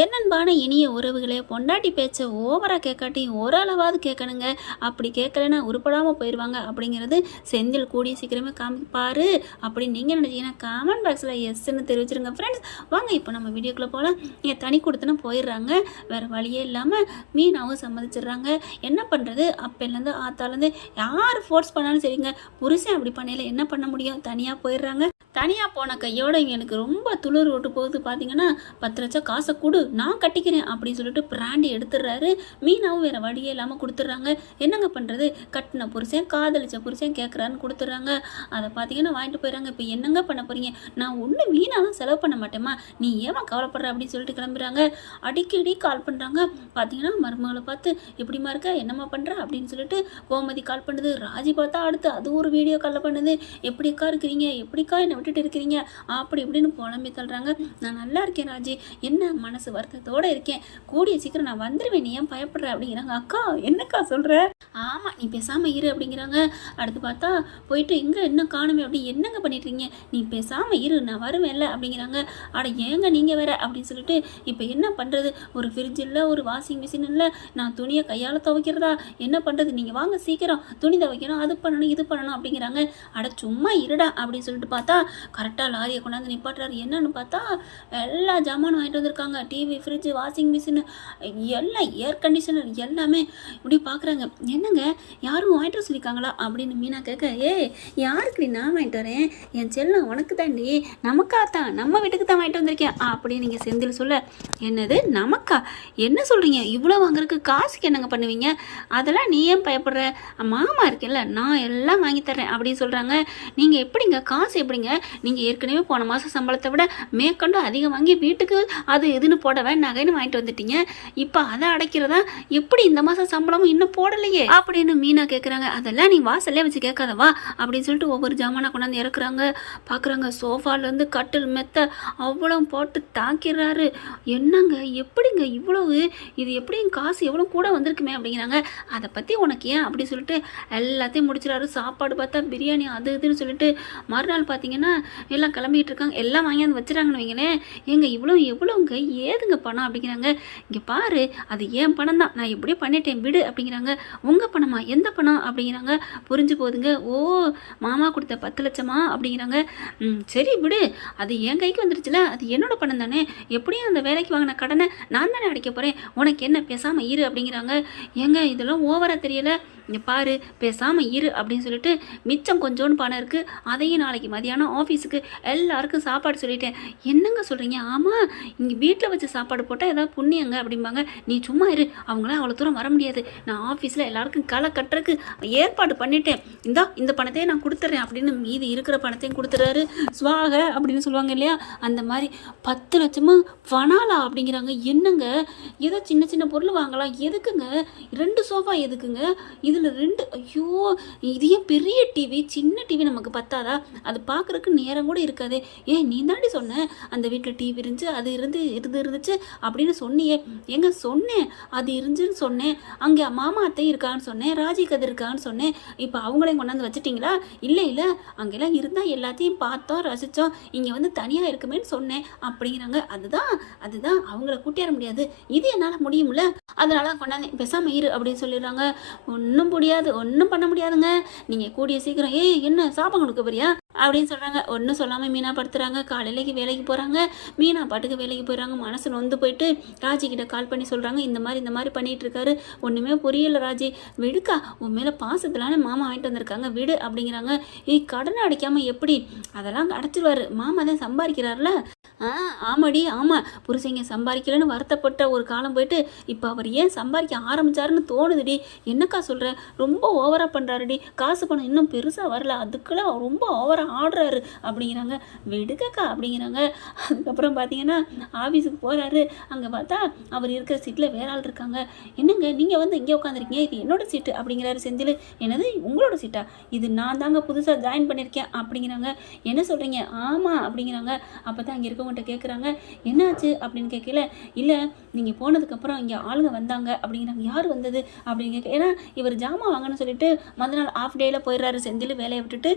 என்னன்பான இனிய உறவுகளே பொண்டாட்டி பேச்சை ஓவராக கேட்காட்டி ஓரளவாவது கேட்கணுங்க அப்படி கேட்கலன்னா உருப்படாமல் போயிடுவாங்க அப்படிங்கிறது செந்தில் கூடிய சீக்கிரமே காமிப்பார். அப்படின்னு நீங்கள் நினச்சிங்கன்னா காமெண்ட் பாக்ஸில் எஸ்ன்னு தெரிவிச்சிருங்க ஃப்ரெண்ட்ஸ் வாங்க இப்போ நம்ம வீடியோக்குள்ளே போகலாம் நீங்கள் தனி கொடுத்துன்னு போயிடுறாங்க. வேறு வழியே இல்லாமல் மீனாவும் சம்மதிச்சிடுறாங்க. என்ன பண்ணுறது அப்போலேருந்து ஆத்தாலேருந்து யார் ஃபோர்ஸ் பண்ணாலும் சரிங்க. புருஷன் அப்படி பண்ணையில் என்ன பண்ண முடியும்? தனியாக போயிடுறாங்க. தனியாக போன கையோட எனக்கு ரொம்ப துளிர் விட்டு போகுது. பார்த்தீங்கன்னா பத்து லட்சம் காசை கொடு நான் கட்டிக்கிறேன் அப்படின்னு சொல்லிட்டு பிராண்டி எடுத்துடுறாரு. மீனாவும் வேறு வழியே இல்லாமல் கொடுத்துட்றாங்க. என்னங்க பண்ணுறது கட்டின புருஷன் காதலிச்ச புருஷன் கேட்குறான்னு கொடுத்துட்றாங்க. அதை பார்த்தீங்கன்னா வாங்கிட்டு போயிடறாங்க. இப்போ என்னங்க பண்ண போகிறீங்க நான் ஒன்றும் மீனாலும் செலவு பண்ண மாட்டேம்மா. நீ ஏமா கவலைப்படுற அப்படின்னு சொல்லிட்டு கிளம்புறாங்க. அடிக்கடி கால் பண்ணுறாங்க பார்த்தீங்கன்னா மருமகளை பார்த்து எப்படிமா இருக்க? என்னம்மா பண்ணுற அப்படின்னு சொல்லிட்டு கோமதி கால் பண்ணுது. ராஜி பார்த்தா அடுத்து அது ஒரு வீடியோ காலில் பண்ணுது. எப்படிக்கா இருக்கிறீங்க? எப்படிக்கா என்ன விட்டுட்டு இருக்கிறீங்க? அப்படி இப்படின்னு புலம்பி தள்ளுறாங்க. நான் நல்லா இருக்கேன் ராஜி. என்ன மனசு வருத்தத்தோடு இருக்கேன். கூடிய சீக்கிரம் நான் வந்துடுவேன் நீ ஏன் பயப்படுற? அப்படிங்கிறாங்க. அக்கா என்னக்கா சொல்கிற ஆமாம் நீ பேசாமல் இரு அப்படிங்கிறாங்க. அடுத்து பார்த்தா போயிட்டு எங்கே என்ன காணுமே அப்படி என்னங்க பண்ணிட்டு இருக்கீங்க நீ பேசாமல் இரு. நான் வருவேன்ல அப்படிங்கிறாங்க. அட ஏங்க நீங்கள் வேற? அப்படின்னு சொல்லிட்டு இப்போ என்ன பண்ணுறது ஒரு ஃப்ரிட்ஜ் இல்லை ஒரு வாஷிங் மிஷின் இல்லை. நான் துணியை கையால் துவைக்கிறதா? என்ன பண்ணுறது நீங்கள் வாங்க சீக்கிரம். துணி துவைக்கணும் அது பண்ணணும் இது பண்ணணும் அப்படிங்கிறாங்க. அட சும்மா இருடா அப்படின்னு சொல்லிட்டு பார்த்தா கரெக்டாக லாரியை கொண்டாந்து நிப்பாட்டுறாரு. என்னன்னு பார்த்தா எல்லா ஜாமானும் வாங்கிட்டு வந்திருக்காங்க. டிவி ஃப்ரிட்ஜ் வாஷிங் மிஷின் எல்லாம் ஏர் கண்டிஷனர் எல்லாமே இப்படி பார்க்குறாங்க என்னங்க யாரும் வாங்கிட்டு வர சொல்லியிருக்காங்களா? அப்படின்னு மீனா கேட்க ஏ யாருக்கு நான் வாங்கிட்டு வரேன்? என் செல்லம் உனக்கு தாண்டி நமக்கா தான். நம்ம வீட்டுக்கு தான் வாங்கிட்டு வந்திருக்கேன். அப்படின்னு நீங்கள் செந்தில் சொல்ல என்னது நமக்கா? என்ன சொல்கிறீங்க இவ்வளோ வாங்குறதுக்கு காசுக்கு என்னங்க பண்ணுவீங்க? அதெல்லாம் நீ ஏன் பயப்படுற? மாமா இருக்கேல்ல நான் எல்லாம் வாங்கி தரேன் அப்படின்னு சொல்கிறாங்க நீங்கள் எப்படிங்க காசு எப்படிங்க நீங்கள் ஏற்கனவே போன மாதம் சம்பளத்தை விட மேற்கொண்டு அதிகம் வாங்கி வீட்டுக்கு அது இதுன்னு போடவே நகைன்னு வாங்கிட்டு வந்துட்டீங்க. இப்போ அதை அடைக்கிறதா? எப்படி இந்த மாதம் சம்பளமும் இன்னும் போடலையே? அப்படின்னு மீனா கேட்குறாங்க அதெல்லாம் நீ வாசல்லே வச்சு கேட்காதவா அப்படின்னு சொல்லிட்டு ஒவ்வொரு ஜாமானா கொண்டாந்து இறக்குறாங்க. பார்க்குறாங்க சோஃபாலேருந்து கட்டில் மெத்த அவ்வளோ போட்டு தாக்கிறாரு என்னங்க எப்படிங்க இவ்வளவு? இது எப்படியும் காசு எவ்வளோ கூட வந்திருக்குமே அப்படிங்கிறாங்க. அதை பற்றி உனக்கு ஏன் அப்படி சொல்லிட்டு எல்லாத்தையும் முடிச்சிடாரு சாப்பாடு பார்த்தா பிரியாணி அது இதுன்னு சொல்லிட்டு மறுநாள் பார்த்தீங்கன்னா எல்லாம் கிளம்பிட்டு இருக்காங்க. எல்லாம் வாங்கியாந்து வச்சுறாங்கன்னு வைங்களேன் எங்க இவ்வளோ எவ்வளோங்க ஏதுங்க பணம் அப்படிங்கிறாங்க. இங்கே பாரு அது ஏன் பணம் தான் நான் எப்படியோ பண்ணிட்டேன் விடு அப்படிங்கிறாங்க. உங்கள் பணமா? எந்த பணம்? அப்படிங்கிறாங்க. புரிஞ்சு போகுதுங்க ஓ மாமா கொடுத்த பத்து லட்சமா? அப்படிங்கிறாங்க. சரி விடு. அது என் கைக்கு வந்துருச்சுல. அது என்னோட பணம் தானே எப்படியும் அந்த வேலைக்கு வாங்கின கடனை நான் தானே அடைக்க போகிறேன் உனக்கு என்ன? பேசாமல் இரு அப்படிங்கிறாங்க. ஏங்க இதெல்லாம் ஓவராக தெரியல. இங்கே பாரு பேசாமல் இரு அப்படின்னு சொல்லிட்டு மிச்சம் கொஞ்சோண்டு பணம் இருக்குது அதையும் நாளைக்கு மதியானம் ஆஃபீஸுக்கு எல்லாருக்கும் சாப்பாடு சொல்லிட்டேன். என்னங்க சொல்கிறீங்க ஆமாம் இங்கே வீட்டில் வச்சு சாப்பாடு போட்டால் ஏதாவது புண்ணியங்க அப்படிம்பாங்க. நீ சும்மா இரு அவங்களாம் அவ்வளோ தூரம் வர முடியாது. நான் ஆஃபீஸில் எல்லாருக்கும் களை கட்டுறதுக்கு ஏற்பாடு பண்ணிட்டேன். இந்தா இந்த பணத்தையே நான் கொடுத்துட்றேன் அப்படின்னு மீதி இருக்கிற பணத்தையும் கொடுத்துறாரு. சுவாக அப்படின்னு சொல்லுவாங்க இல்லையா? அந்த மாதிரி பத்து லட்சமும் ஃபனாலா அப்படிங்கிறாங்க. என்னங்க? ஏதோ சின்ன சின்ன பொருள் வாங்கலாம். எதுக்குங்க? ரெண்டு சோஃபா எதுக்குங்க? இதில் ரெண்டு ஐயோ இதே பெரிய டிவி சின்ன டிவி நமக்கு பத்தாதா? அது பார்க்குறக்கு நேரம் கூட இருக்காது. ஏன் நீ தாண்டி சொன்ன அந்த வீட்டில் டிவி இருந்துச்சு அது இருந்து இருந்து இருந்துச்சு அப்படின்னு சொன்னியே. எங்க சொன்னேன். அது இருந்துச்சுன்னு சொன்னேன். அங்கே மாமா அத்தை இருக்கான்னு சொன்னேன் ராஜி கதிர் இருக்கான்னு சொன்னேன். இப்போ அவங்களையும் கொண்டாந்து வச்சுட்டிங்களா? இல்லை இல்லை. அங்கெல்லாம் இருந்தால் எல்லாத்தையும் பார்த்தோம் ரசித்தோம் இங்கே வந்து தனியாக இருக்குமேன்னு சொன்னேன். அப்படிங்கிறாங்க. அதுதான் அதுதான். அவங்கள கூட்டியார முடியாது. இது என்னால் முடியும்ல? அதனால கொண்டாந்து பெசாமயிரு இரு அப்படின்னு சொல்லிடுறாங்க. ஒன்றும் ஒன்றும் முடியாது ஒன்றும் பண்ண முடியாதுங்க. நீங்கள் கூடிய சீக்கிரம் ஏய் என்ன சாபம் கொடுக்க போறியா அப்படின்னு சொல்கிறாங்க ஒன்றும் சொல்லாமல் மீனா படுத்துறாங்க. காலையிலேக்கு வேலைக்கு போகிறாங்க மீனா பாட்டுக்கு வேலைக்கு போயிடுறாங்க. மனசு நொந்து போயிட்டு ராஜிக்கிட்ட கால் பண்ணி சொல்கிறாங்க இந்த மாதிரி இந்த மாதிரி பண்ணிகிட்டு இருக்காரு. ஒன்றுமே புரியல ராஜி. விடுக்கா உன் மேலே பாசத்திலான மாமா வாங்கிட்டு வந்திருக்காங்க. விடு அப்படிங்கிறாங்க. ஏய் கடனை அடைக்காமல் எப்படி? அதெல்லாம் அடைச்சிருவாரு. மாமா தான் சம்பாதிக்கிறாருல. ஆ ஆமாடி ஆமாம் புருஷங்க சம்பாதிக்கலன்னு வருத்தப்பட்ட ஒரு காலம் போயிட்டு இப்போ அவர் ஏன் சம்பாதிக்க ஆரம்பிச்சாருன்னு தோணுதுடி. என்னக்கா சொல்கிற ரொம்ப ஓவராக பண்ணுறாருடி காசு பணம் இன்னும் பெருசாக வரல. அதுக்கெல்லாம் ரொம்ப ஓவராக ஆடுறாரு அப்படிங்கிறாங்க. விடுக்கக்கா அப்படிங்கிறாங்க. அதுக்கப்புறம் பார்த்தீங்கன்னா ஆஃபீஸுக்கு போகிறாரு அங்கே பார்த்தா அவர் இருக்கிற சீட்டில் வேற ஆள் இருக்காங்க. என்னங்க நீங்கள் வந்து இங்கே உட்காந்துருக்கீங்க இது என்னோட சீட்டு அப்படிங்கிறாரு செந்தில். என்னது உங்களோட சீட்டா இது நான் தாங்க புதுசாக ஜாயின் பண்ணியிருக்கேன் அப்படிங்கிறாங்க. என்ன சொல்கிறீங்க ஆமாம் அப்படிங்கிறாங்க. அப்போ தான் அங்கே இருக்கவங்கள்ட்ட கேட்குறாங்க என்னாச்சு அப்படின்னு கேட்கல இல்லை நீங்கள் போனதுக்கப்புறம் இங்கே ஆளுங்க வந்தாங்க. அப்படிங்கிறாங்க. யார் வந்தது? அப்படின்னு கேட்க ஏன்னா இவர் ஜாமான் வாங்கன்னு சொல்லிட்டு மொதல் நாள் ஆஃப் டேயில் போயிடுறாரு செந்தில் வேலையை விட்டுட்டு.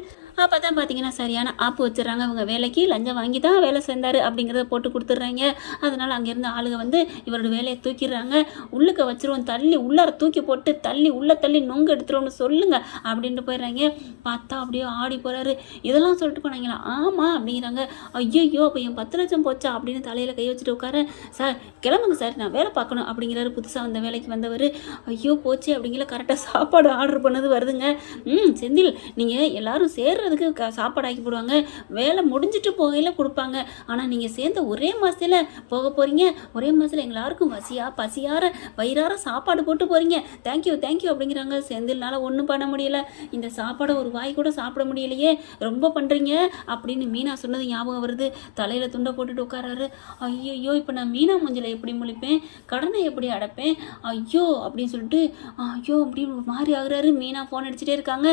அப்போ தான் பார்த்தீங்கன்னா சரியான ஆப்பு வச்சிடறாங்க. அவங்க வேலைக்கு லஞ்சம் வாங்கி தான் வேலை செஞ்சாரு அப்படிங்கிறத போட்டு கொடுத்துட்றாங்க. அதனால் அங்கேருந்து ஆளுங்க வந்து இவரோட வேலையை தூக்கிடுறாங்க. உள்ளுக்க வச்சிருவோம் தள்ளி உள்ளார தூக்கி போட்டு தள்ளி உள்ளே தள்ளி நொங்கு எடுத்துருவோம்னு சொல்லுங்கள் அப்படின்ட்டு போயிடுறாங்க. பார்த்தா அப்படியே ஆடி போகிறாரு இதெல்லாம் சொல்லிட்டு போனாங்களா? ஆமாம் அப்படிங்கிறாங்க. ஐயோ அப்போ என் பத்து லட்சம் போச்சா அப்படின்னு தலையில் கை வச்சுட்டு உட்கார சார் கிளம்புங்க சார் நான் வேலை பார்க்கணும் அப்படிங்கிறாரு புதுசாக வந்த வேலைக்கு வந்தவர். ஐயோ போச்சு அப்படிங்கிற கரெக்டாக சாப்பாடு ஆர்டர் பண்ணது வருதுங்க. ம் செந்தில் நீங்கள் எல்லாரும் சேர்றதுக்கு சா சாப்பாடு ஆக்கி போடுவாங்க. வேலை முடிஞ்சிட்டு போகையில் கொடுப்பாங்க. ஆனால் நீங்கள் சேர்ந்த ஒரே மாதத்தில் போக போகிறீங்க ஒரே மாதத்தில் எங்களாருக்கும் வசியாக பசியார வயிறார சாப்பாடு போட்டு போகிறீங்க தேங்க்யூ தேங்க்யூ அப்படிங்கிறாங்க. செந்தில்னால ஒன்றும் பண்ண முடியல. இந்த சாப்பாடை ஒரு வாய் கூட சாப்பிட முடியலையே. ரொம்ப பண்ணுறீங்க அப்படின்னு மீனா சொன்னது ஞாபகம் வருது. தலையில் துண்டை போட்டுட்டு உட்காராரு ஐயோ இப்போ நான் மீனா மூஞ்சில எப்படி முழிப்பேன்? கடனை எப்படி அடைப்பேன்? ஐயோ அப்படின்னு சொல்லிட்டு ஐயோ அப்படின்னு ஒரு மாதிரி ஆகுறாரு. மீனா ஃபோன் அடிச்சுட்டே இருக்காங்க.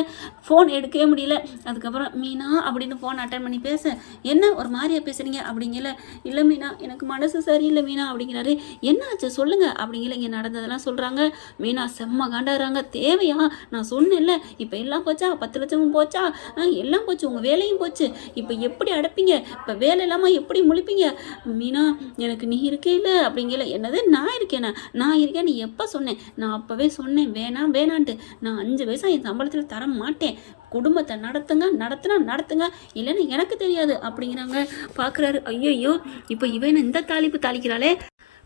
ஃபோன் எடுக்கவே முடியல. அதுக்கப்புறம் மீனா அப்படின்னு ஃபோன் அட்டன் பண்ணி பேச. என்ன ஒரு மாதிரியா பேசுறீங்க அப்படிங்கல. இல்லை மீனா எனக்கு மனசு சரியில்லை மீனா அப்படிங்கிறாரு. என்னாச்சு சொல்லுங்க அப்படிங்கல இங்கே நடந்ததெல்லாம் சொல்கிறாங்க மீனா செம்ம காண்டாடுறாங்க தேவையா? நான் சொன்னேன்ல. இப்போ எல்லாம் போச்சா? பத்து லட்சமும் போச்சா? ஆ, எல்லாம் போச்சு. உங்கள் வேலையும் போச்சு. இப்போ எப்படி அடைப்பீங்க? இப்போ வேலை இல்லாமல் எப்படி முழிப்பீங்க? மீனா எனக்கு நீ இருக்கே இல்லை அப்படிங்கல. என்னது? நான் இருக்கேனா? நான் இருக்கேன் நீ எப்போ சொன்னேன் நான் அப்போவே சொன்னேன். வேணாம் வேணான்ட்டு. நான் அஞ்சு வயசாக என் சம்பளத்தில் தர மாட்டேன் குடும்பத்தை நடத்துங்க நடத்துனா நடத்துங்க இல்லைன்னு எனக்கு தெரியாது அப்படிங்கிறாங்க. பார்க்குறாரு ஐயோ இப்போ இவன் இந்த தாளிப்பு தாளிக்கிறாளே?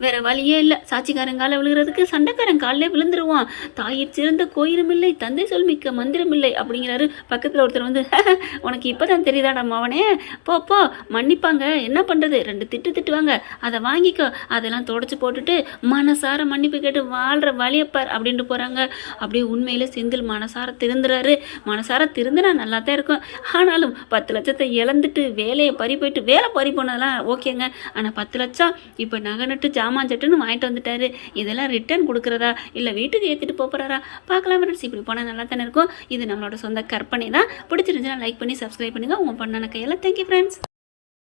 வேற வழியே இல்லை. சாட்சிக்காரன் காலை விழுகிறதுக்கு சண்டைக்காரன் காலில் விழுந்துருவான். தாயிற் சிறந்த கோயிலும் இல்லை தந்தை சொல் மிக்க மந்திரம் இல்லை அப்படிங்கிறாரு. பக்கத்தில் ஒருத்தர் வந்து உனக்கு இப்போ தான் தெரியுதாடா மாவனே? போ போ மன்னிப்பாங்க. என்ன பண்ணுறது ரெண்டு திட்டு திட்டுவாங்க. அதை வாங்கிக்கோ. அதெல்லாம் தொடச்சி போட்டுட்டு மனசார மன்னிப்பு கேட்டு வாழ்கிற வழியப்பார் அப்படின்ட்டு போகிறாங்க அப்படியே உண்மையில் செந்தில் மனசார திருந்துறாரு. மனசார திருந்தினா நல்லா தான் இருக்கும். ஆனாலும் பத்து லட்சத்தை இழந்துட்டு வேலையை பறி போயிட்டு வேலை பறி போனதெல்லாம் ஓகேங்க. ஆனால் பத்து லட்சம் இப்போ நகை நட்டு ஜாமான் சட்டுன்னு வாங்கிட்டு வந்துட்டாரு. இதெல்லாம் ரிட்டர்ன் கொடுக்குறதா? இல்லை வீட்டுக்கு ஏற்றிட்டு போகிறாரா பார்க்கலாம் ஃப்ரெண்ட்ஸ் இப்படி போனால் நல்லா தானே இருக்கும். இது நம்மளோட சொந்த கற்பனை தான். பிடிச்சிருந்துச்சுன்னா லைக் பண்ணி சப்ஸ்கிரைப் பண்ணுங்கள் உங்கள் பண்ணன கையில் தேங்க்யூ ஃப்ரெண்ட்ஸ்